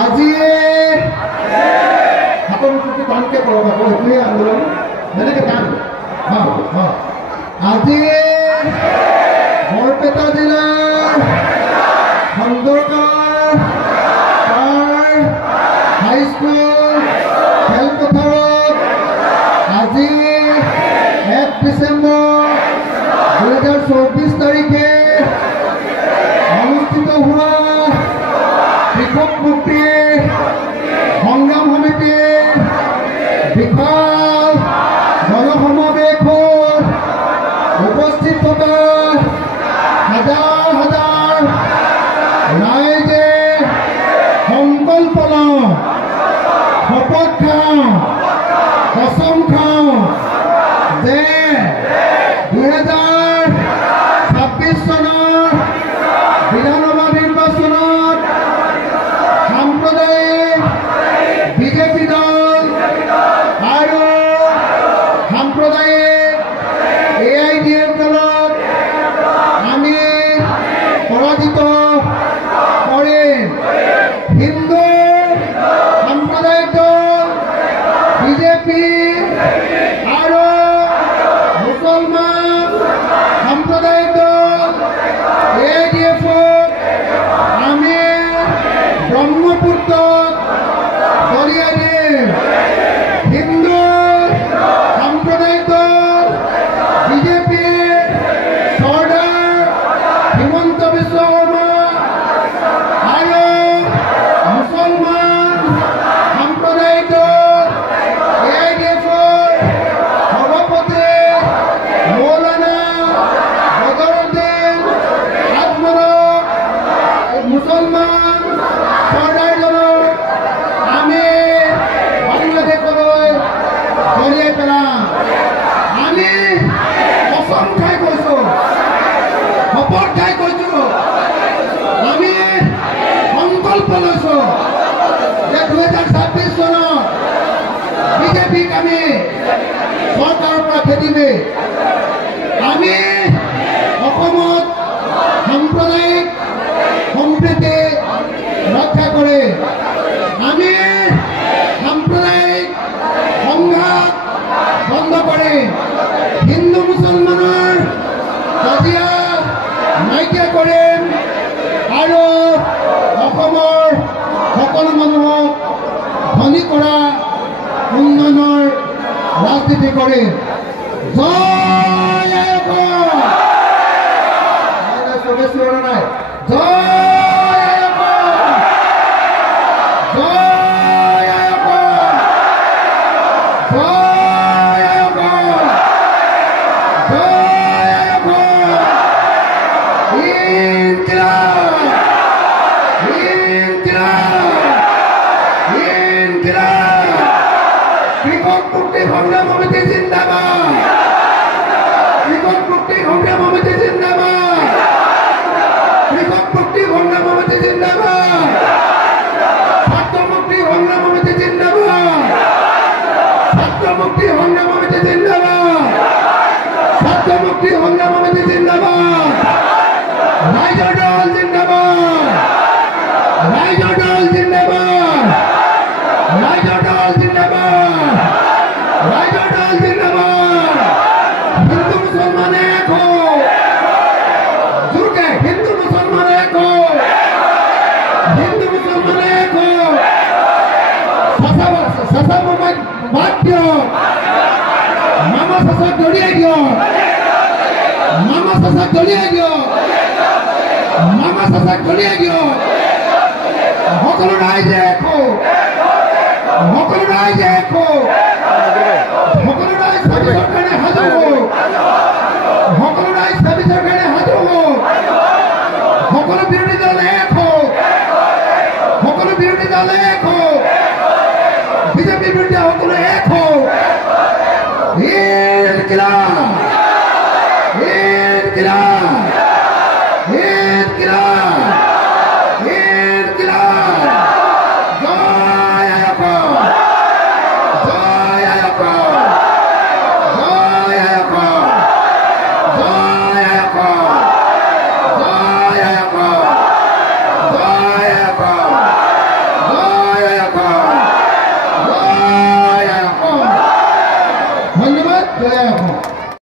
আজি সকলোকে টানকে কৰক আকৌ এইটোৱে আন্দোলন যেনেকৈ টান আজি বৰপেটা জিলাৰ খন্দকাৰ হাইস্কুল খেলপথাৰত আজি 1 ডিচেম্বৰ 2024 তাৰিখে অনুষ্ঠিত হোৱা কৃষক মুক্তি সংগ্ৰাম সমিতিৰ বিশাল গণসমাৱেশত উপস্থিত থকা হাজাৰ হাজাৰ ৰাইজে সংকল্প লওঁ, শপত খাওঁ, কচম খাওঁ যে 2026 চনৰ বিধানসভা নিৰ্বাচনত সাম্প্ৰদায়িক বিজেপি দল আৰু সাম্প্ৰদায়িক AIDF দলক আমি পৰাজিত কৰিম। হিন্দু সাম্প্ৰদায়িক দল বিজেপি আৰু মুছলমান সাম্প্ৰদায়িক দল AIDF-ক আমি ব্ৰহ্মপুত্ৰত দলিয়াই দিম। হিন্দু সাম্প্ৰদায়িক দল বিজেপি চৰ্দাৰ হিমন্ত বিশ্ব শৰ্মা আৰু মুছলমান সাম্প্ৰদায়িক দল AIDF-ৰ সভাপতি মৌলানা বদৰুদ্দিন আজমলক মুছলমান চৰ্দাৰজনক আমি বাংলাদেশলৈ দলিয়াই পেলাম। আমি কচম খাই কৈছোঁ, শপত খাই কৈছোঁ, আমি সংকল্প লৈছোঁ যে 2026 চনত বিজেপিক আমি চৰকাৰৰ পৰা খেদিমেই। আমি অসমত সাম্প্ৰদায়িক সম্প্ৰীতি ৰক্ষা কৰি আমি সাম্প্ৰদায়িক সংঘাত বন্ধ কৰি হিন্দু মুছলমানৰ কাজিয়া নাইকিয়া কৰিম আৰু অসমৰ সকলো মানুহক ধনী কৰা উন্নয়নৰ ৰাজনীতি কৰিম। জয় আয়কৰ চবে চিঞৰা নাই। জয় আয়কৰ, জয় আয়কৰ, জয় আয়কৰ, জয় আয়কৰ। ইনকিলাব, ইনকিলাব, ইনকিলাব। কৃষক মুক্তি সংগ্ৰাম সমিতি জিন্দাবাদ, কৃষক মুক্তি সংগ্ৰাম সমিতি জিন্দাবাদ, কৃষক মুক্তি সংগ্ৰাম সমিতি জিন্দাবাদ, ছাত্ৰ মুক্তি সংগ্ৰাম সমিতি জিন্দাবাদ, ছাত্ৰ মুক্তি সংগ্ৰাম সমিতি জিন্দাবাদ, ছাত্ৰ মুক্তি সংগ্ৰাম সমিতি জিন্দাবাদ, ৰাইজৰ দল জিন্দাবাদ, ৰাইজৰ দল জিন্দাবাদ, ৰাইজৰ দল জিন্দাবাদ, ৰাইজৰ দল জিন্দাবাদ। হিন্দু মুছলমানে এক হওক, জোৰকে হিন্দু মুছলমানে এক হওক, হিন্দু মুছলমানে এক হওক। চাচা মোবাইল বাদ দিয়ক, মামা চাচাক দলিয়াই দিয়ক, মামা চাচাক দলিয়াই দিয়ক, মামা চাচাক দলিয়াই দিয়ক। সকলো ৰাইজে এক হওক, সকলো ৰাইজে এক হওক, সকলো ৰাইজ চাৰ্ভিচৰ কাৰণে সাজু হওক, সকলো ৰাইজ চাৰ্ভিচৰ কাৰণে সাজু হওক, সকলো বিৰোধী দল এক হওক, সকলো বিৰোধী দল এক হওক, বিজেপিৰ বিৰুদ্ধে সকলো এক হওক। ইনকিলাব, ইনকিলাব, ইনকিলাব, ইনকিলাব। জয় আয়কৰ, জয় আয়কৰ, জয় আয়কৰ, জয় আয়কৰ, জয় আয়কৰ, জয় আয়কৰ, জয় জয় অসম।